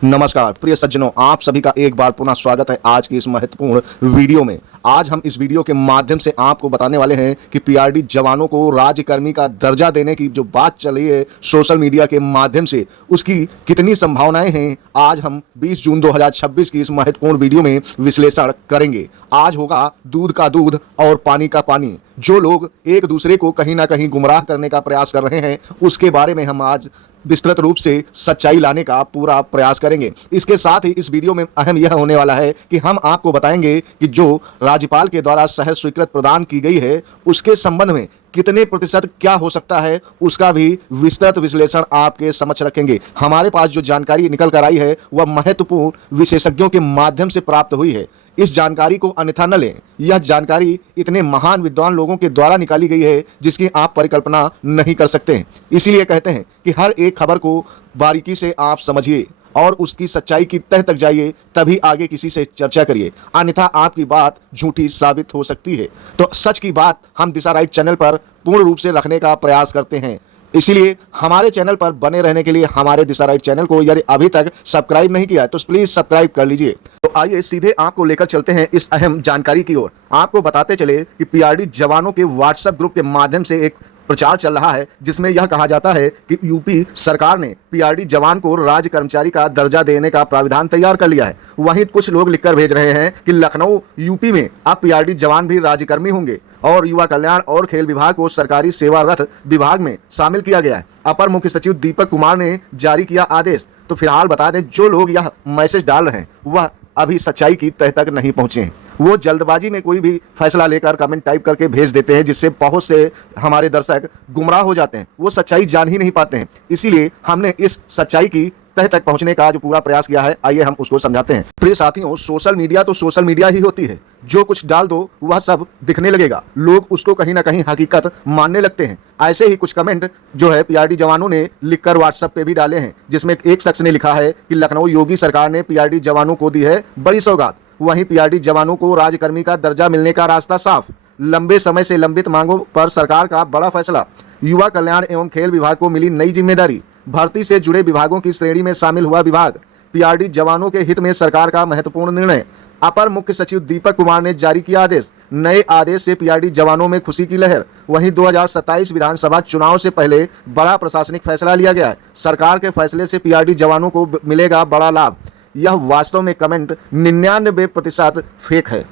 नमस्कार प्रिय सज्जनों, आप सभी का एक बार पुनः स्वागत है आज की इस महत्वपूर्ण वीडियो में। आज हम इस वीडियो के माध्यम से आपको बताने वाले हैं कि पीआरडी जवानों को राज्यकर्मी का दर्जा देने की जो बात चली है सोशल मीडिया के माध्यम से, उसकी कितनी संभावनाएं हैं। आज हम 20 जून 2026 की इस महत्वपूर्ण वीडियो में विश्लेषण करेंगे। आज होगा दूध का दूध और पानी का पानी। जो लोग एक दूसरे को कहीं ना कहीं गुमराह करने का प्रयास कर रहे हैं, उसके बारे में हम आज विस्तृत रूप से सच्चाई लाने का पूरा प्रयास करेंगे। इसके साथ ही इस वीडियो में अहम यह होने वाला है कि हम आपको बताएंगे कि जो राज्यपाल के द्वारा सहज स्वीकृत प्रदान की गई है, उसके संबंध में कितने प्रतिशत क्या हो सकता है, उसका भी विस्तृत विश्लेषण आपके समक्ष रखेंगे। हमारे पास जो जानकारी निकल कर आई है वह महत्वपूर्ण विशेषज्ञों के माध्यम से प्राप्त हुई है। इस जानकारी को अन्यथा न लें। यह जानकारी इतने महान विद्वान लोगों के द्वारा निकाली गई है जिसकी आप परिकल्पना नहीं कर सकते हैं। इसीलिए कहते हैं कि हर एक खबर को बारीकी से आप समझिए और उसकी सच्चाई की तह तक जाइए, तभी आगे किसी से चर्चा करिए, अन्यथा आपकी बात झूठी साबित हो सकती है। तो सच की बात हम दिशा राइट चैनल पर पूर्ण रूप से रखने का प्रयास करते हैं। इसीलिए हमारे चैनल पर बने रहने के लिए हमारे दिशा राइट चैनल को यदि अभी तक सब्सक्राइब नहीं किया है तो प्लीज सब्सक्राइब कर लीजिए। तो आइए सीधे आपको लेकर चलते हैं इस अहम जानकारी की ओर। आपको बताते चले कि पीआरडी जवानों के व्हाट्सएप ग्रुप के माध्यम से एक प्रचार चल रहा है जिसमें यह कहा जाता है कि यूपी सरकार ने पीआरडी जवान को राज्य कर्मचारी का दर्जा देने का प्राविधान तैयार कर लिया है। वहीं कुछ लोग लिखकर भेज रहे हैं कि लखनऊ यूपी में अब पीआरडी जवान भी राज्यकर्मी होंगे और युवा कल्याण और खेल विभाग को सरकारी सेवारत विभाग में शामिल किया गया है। अपर मुख्य सचिव दीपक कुमार ने जारी किया आदेश। तो फिलहाल बता दें, जो लोग यह मैसेज डाल रहे हैं वह अभी सच्चाई की तह तक नहीं पहुंचे हैं। वो जल्दबाजी में कोई भी फैसला लेकर कमेंट टाइप करके भेज देते हैं, जिससे बहुत से हमारे दर्शक गुमराह हो जाते हैं, वो सच्चाई जान ही नहीं पाते हैं। इसीलिए हमने इस सच्चाई की तह तक पहुंचने का जो पूरा प्रयास किया है, आइए हम उसको समझाते हैं। प्रिय साथियों, सोशल मीडिया तो सोशल मीडिया ही होती है। जो कुछ डाल दो वह सब दिखने लगेगा, लोग उसको कहीं ना कहीं हकीकत मानने लगते हैं। ऐसे ही कुछ कमेंट जो है पीआरडी जवानों ने लिखकर व्हाट्सएप पे भी डाले हैं, जिसमें एक शख्स ने लिखा है कि लखनऊ योगी सरकार ने पीआरडी जवानों को दी है बड़ी सौगात। वहीं पीआरडी जवानों को राज्यकर्मी का दर्जा मिलने का रास्ता साफ। लंबे समय से लंबित मांगों पर सरकार का बड़ा फैसला। युवा कल्याण एवं खेल विभाग को मिली नई जिम्मेदारी। भर्ती से जुड़े विभागों की श्रेणी में शामिल हुआ विभाग। पीआरडी जवानों के हित में सरकार का महत्वपूर्ण निर्णय। अपर मुख्य सचिव दीपक कुमार ने जारी किया आदेश। नए आदेश से पीआरडी जवानों में खुशी की लहर। वहीं 2027 विधानसभा चुनाव से पहले बड़ा प्रशासनिक फैसला लिया गया है। सरकार के फैसले से पीआरडी जवानों को मिलेगा बड़ा लाभ। यह वास्तव में कमेंट 99% फेक है,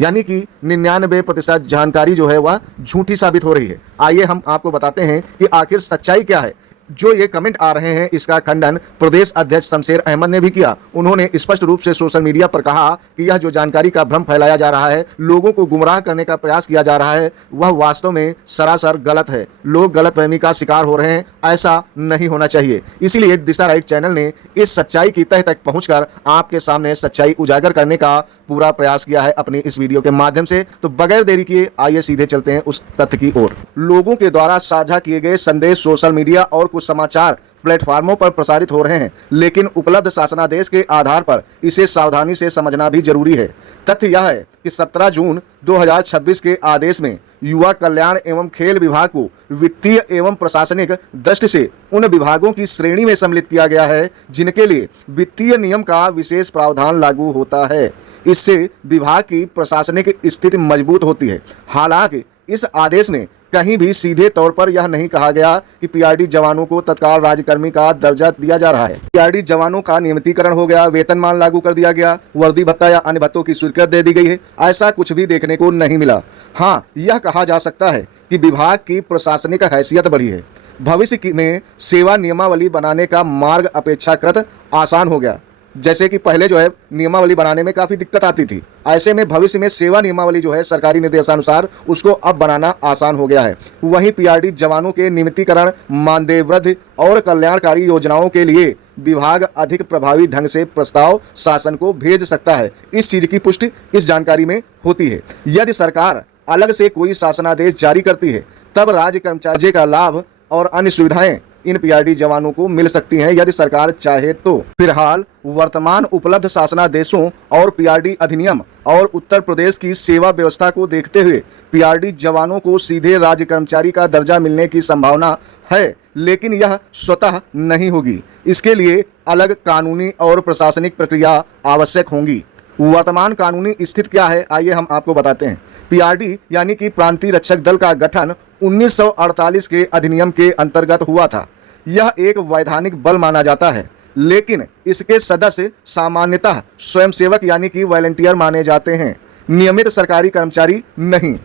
यानी कि 99% जानकारी जो है वह झूठी साबित हो रही है। आइए हम आपको बताते हैं कि आखिर सच्चाई क्या है। जो ये कमेंट आ रहे हैं, इसका खंडन प्रदेश अध्यक्ष शमशेर अहमद ने भी किया। उन्होंने स्पष्ट रूप से सोशल मीडिया पर कहा कि यह जो जानकारी का भ्रम फैलाया जा रहा है, लोगों को गुमराह करने का प्रयास किया जा रहा है, वह वास्तव में सरासर गलत है। लोग गलतफहमी का शिकार हो रहे हैं, ऐसा नहीं होना चाहिए। इसीलिए दिशा राइट चैनल ने इस सच्चाई की तह तक पहुंचकर आपके सामने सच्चाई उजागर करने का पूरा प्रयास किया है अपनी इस वीडियो के माध्यम से। तो बगैर देरी किए आइए सीधे चलते हैं उस तथ्य की ओर। लोगों के द्वारा साझा किए गए संदेश सोशल मीडिया और कुछ समाचार प्लेटफार्मों पर प्रसारित हो रहे हैं, लेकिन उपलब्ध शासनादेश के आधार पर इसे सावधानी से समझना भी जरूरी है। तथ्य यह है कि 17 जून 2026 के आदेश में युवा कल्याण एवं खेल विभाग को वित्तीय एवं प्रशासनिक दृष्टि से उन विभागों की श्रेणी में सम्मिलित किया गया है जिनके लिए वित्तीय नियम का विशेष प्रावधान लागू होता है। इससे विभाग की प्रशासनिक स्थिति मजबूत होती है। हालांकि इस आदेश में कहीं भी सीधे तौर पर यह नहीं कहा गया कि पीआरडी जवानों को तत्काल राज्यकर्मी का दर्जा दिया जा रहा है। पीआरडी जवानों का नियमितीकरण हो गया, वेतनमान लागू कर दिया गया, वर्दी भत्ता या अन्य भत्तों की स्वीकृति दे दी गई है, ऐसा कुछ भी देखने को नहीं मिला। हाँ, यह कहा जा सकता है कि विभाग की प्रशासनिक हैसियत बढ़ी है। भविष्य में सेवा नियमावली बनाने का मार्ग अपेक्षाकृत आसान हो गया। जैसे कि पहले जो है नियमावली बनाने में काफ़ी दिक्कत आती थी, ऐसे में भविष्य में सेवा नियमावली जो है सरकारी निर्देशानुसार उसको अब बनाना आसान हो गया है। वहीं पीआरडी जवानों के नियमितीकरण, मानदेय वृद्धि और कल्याणकारी योजनाओं के लिए विभाग अधिक प्रभावी ढंग से प्रस्ताव शासन को भेज सकता है। इस चीज़ की पुष्टि इस जानकारी में होती है। यदि सरकार अलग से कोई शासनादेश जारी करती है, तब राज्य कर्मचारी का लाभ और अन्य सुविधाएं इन पीआरडी जवानों को मिल सकती हैं यदि सरकार चाहे तो। फिलहाल वर्तमान उपलब्ध शासनादेशों और पीआरडी अधिनियम और उत्तर प्रदेश की सेवा व्यवस्था को देखते हुए पीआरडी जवानों को सीधे राज्य कर्मचारी का दर्जा मिलने की संभावना है, लेकिन यह स्वतः नहीं होगी। इसके लिए अलग कानूनी और प्रशासनिक प्रक्रिया आवश्यक होंगी। वर्तमान कानूनी स्थिति क्या है, आइए हम आपको बताते हैं। पीआरडी यानी कि प्रांतीय रक्षक दल का गठन 1948 के अधिनियम के अंतर्गत हुआ था। यह एक वैधानिक बल माना जाता है, लेकिन इसके सदस्य सामान्यतः स्वयंसेवक यानी कि वॉलंटियर माने जाते हैं, नियमित सरकारी कर्मचारी नहीं।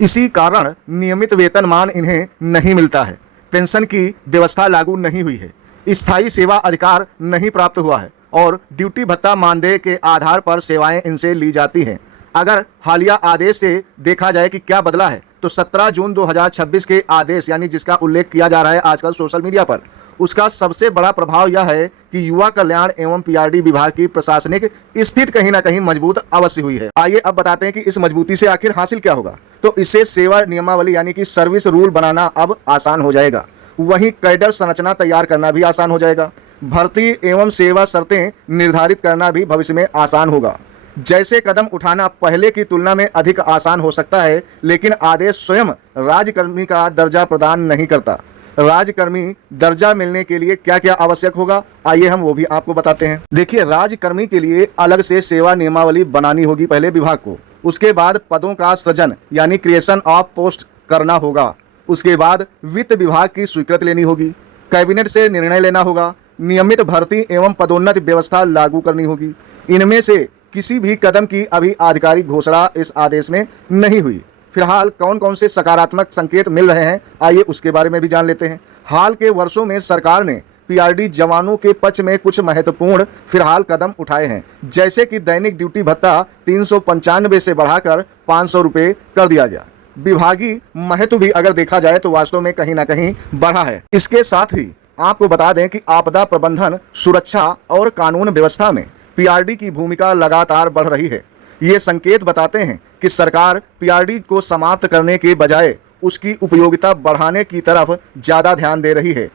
इसी कारण नियमित वेतनमान इन्हें नहीं मिलता है, पेंशन की व्यवस्था लागू नहीं हुई है, स्थायी सेवा अधिकार नहीं प्राप्त हुआ है और ड्यूटी भत्ता मानदेय के आधार पर सेवाएं इनसे ली जाती हैं। अगर हालिया आदेश से देखा जाए कि क्या बदला है, तो 17 जून 2026 के आदेश यानी जिसका उल्लेख किया जा रहा है आजकल सोशल मीडिया पर, उसका सबसे बड़ा प्रभाव यह है कि युवा कल्याण एवं पीआरडी विभाग की प्रशासनिक स्थिति कहीं ना कहीं मजबूत अवश्य हुई है। आइए अब बताते हैं कि इस मजबूती से आखिर हासिल क्या होगा। तो इससे सेवा नियमावली यानी कि सर्विस रूल बनाना अब आसान हो जाएगा, वहीं कैडर संरचना तैयार करना भी आसान हो जाएगा। भर्ती एवं सेवा शर्तें निर्धारित करना भी भविष्य में आसान होगा। जैसे कदम उठाना पहले की तुलना में अधिक आसान हो सकता है, लेकिन आदेश स्वयं राज्यकर्मी का दर्जा प्रदान नहीं करता। राज्यकर्मी दर्जा मिलने के लिए क्या क्या आवश्यक होगा, आइए हम वो भी आपको बताते हैं। देखिए, राज्यकर्मी के लिए अलग से सेवा नियमावली बनानी होगी पहले विभाग को। उसके बाद पदों का सृजन यानी क्रिएशन ऑफ पोस्ट करना होगा। उसके बाद वित्त विभाग की स्वीकृति लेनी होगी, कैबिनेट से निर्णय लेना होगा, नियमित भर्ती एवं पदोन्नति व्यवस्था लागू करनी होगी। इनमें से किसी भी कदम की अभी आधिकारिक घोषणा इस आदेश में नहीं हुई। फिलहाल कौन कौन से सकारात्मक संकेत मिल रहे हैं, आइए उसके बारे में भी जान लेते हैं। हाल के वर्षों में सरकार ने पीआरडी जवानों के पक्ष में कुछ महत्वपूर्ण फिलहाल कदम उठाए हैं, जैसे कि दैनिक ड्यूटी भत्ता 395 से बढ़ाकर 500 रुपये कर दिया गया। विभागीय महत्व भी अगर देखा जाए तो वास्तव में कहीं ना कहीं बढ़ा है। इसके साथ ही आपको बता दें कि आपदा प्रबंधन, सुरक्षा और कानून व्यवस्था में पीआरडी की भूमिका लगातार बढ़ रही है। ये संकेत बताते हैं कि सरकार पीआरडी को समाप्त करने के बजाय उसकी उपयोगिता बढ़ाने की तरफ ज़्यादा ध्यान दे रही है।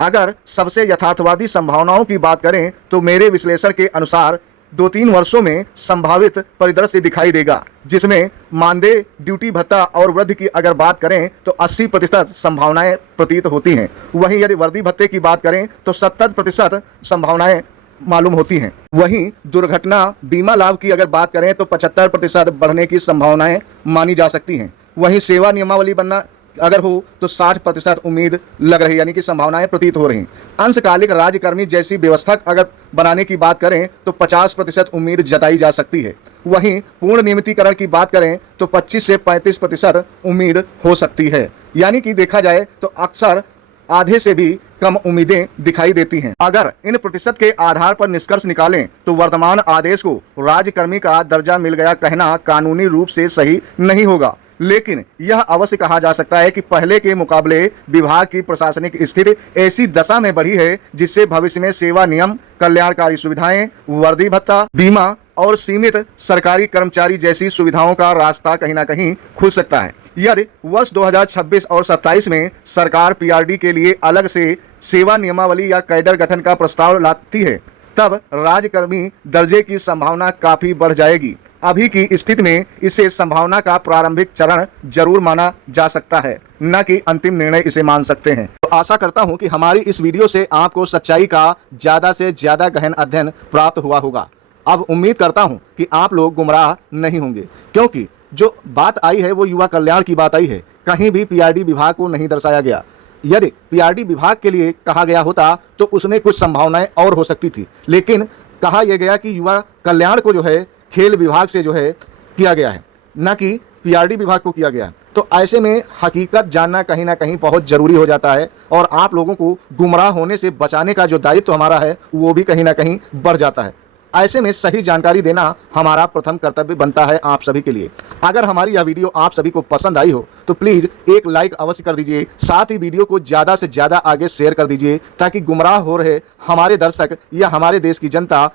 अगर सबसे यथार्थवादी संभावनाओं की बात करें तो मेरे विश्लेषण के अनुसार 2-3 वर्षों में संभावित परिदृश्य दिखाई देगा, जिसमें मानदेय, ड्यूटी भत्ता और वृद्धि की अगर बात करें तो 80% संभावनाएं प्रतीत होती हैं। वहीं यदि वर्दी भत्ते की बात करें तो 70% संभावनाएं मालूम होती हैं। वहीं दुर्घटना बीमा लाभ की अगर बात करें तो 75% बढ़ने की संभावनाएं मानी जा सकती हैं। वहीं सेवा नियमावली बनना अगर हो तो 60% उम्मीद लग रही, यानी कि संभावनाएं प्रतीत हो रही। अंशकालिक राज्यकर्मी जैसी व्यवस्था अगर बनाने की बात करें तो 50% उम्मीद जताई जा सकती है। वहीं पूर्ण नियमितीकरण की बात करें तो 25 से 35% उम्मीद हो सकती है। यानी कि देखा जाए तो अक्सर आधे से भी कम उम्मीदें दिखाई देती हैं। अगर इन प्रतिशत के आधार पर निष्कर्ष निकालें तो वर्तमान आदेश को राज्यकर्मी का दर्जा मिल गया कहना कानूनी रूप से सही नहीं होगा, लेकिन यह अवश्य कहा जा सकता है कि पहले के मुकाबले विभाग की प्रशासनिक स्थिति ऐसी दशा में बढ़ी है जिससे भविष्य में सेवा नियम, कल्याणकारी सुविधाएं, वर्दी भत्ता, बीमा और सीमित सरकारी कर्मचारी जैसी सुविधाओं का रास्ता कहीं ना कहीं खुल सकता है। यदि वर्ष 2026 और 27 में सरकार पीआरडी के लिए अलग से सेवा नियमावली या कैडर गठन का प्रस्ताव लाती है, तब राज्यकर्मी दर्जे की संभावना काफी बढ़ जाएगी। अभी की स्थिति में इसे संभावना का प्रारंभिक चरण जरूर माना जा सकता है, न कि अंतिम निर्णय इसे मान सकते हैं। तो आशा करता हूं कि हमारी इस वीडियो से आपको सच्चाई का ज़्यादा से ज़्यादा गहन अध्ययन प्राप्त हुआ होगा। अब उम्मीद करता हूं कि आप लोग गुमराह नहीं होंगे, क्योंकि जो बात आई है वो युवा कल्याण की बात आई है। कहीं भी पीआरडी विभाग को नहीं दर्शाया गया। यदि पीआरडी विभाग के लिए कहा गया होता तो उसमें कुछ संभावनाएं और हो सकती थी, लेकिन कहा यह गया कि युवा कल्याण को जो है खेल विभाग से जो है किया गया है, न कि पीआरडी विभाग को किया गया है। तो ऐसे में हकीकत जानना कहीं ना कहीं बहुत ज़रूरी हो जाता है और आप लोगों को गुमराह होने से बचाने का जो दायित्व हमारा है वो भी कहीं ना कहीं बढ़ जाता है। ऐसे में सही जानकारी देना हमारा प्रथम कर्तव्य बनता है आप सभी के लिए। अगर हमारी यह वीडियो आप सभी को पसंद आई हो तो प्लीज़ एक लाइक अवश्य कर दीजिए, साथ ही वीडियो को ज़्यादा से ज़्यादा आगे शेयर कर दीजिए, ताकि गुमराह हो रहे हमारे दर्शक या हमारे देश की जनता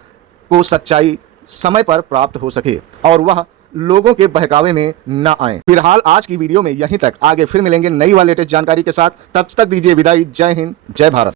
को सच्चाई समय पर प्राप्त हो सके और वह लोगों के बहकावे में न आए। फिलहाल आज की वीडियो में यहीं तक, आगे फिर मिलेंगे नई व लेटेस्ट जानकारी के साथ। तब तक दीजिए विदाई। जय हिंद, जय भारत।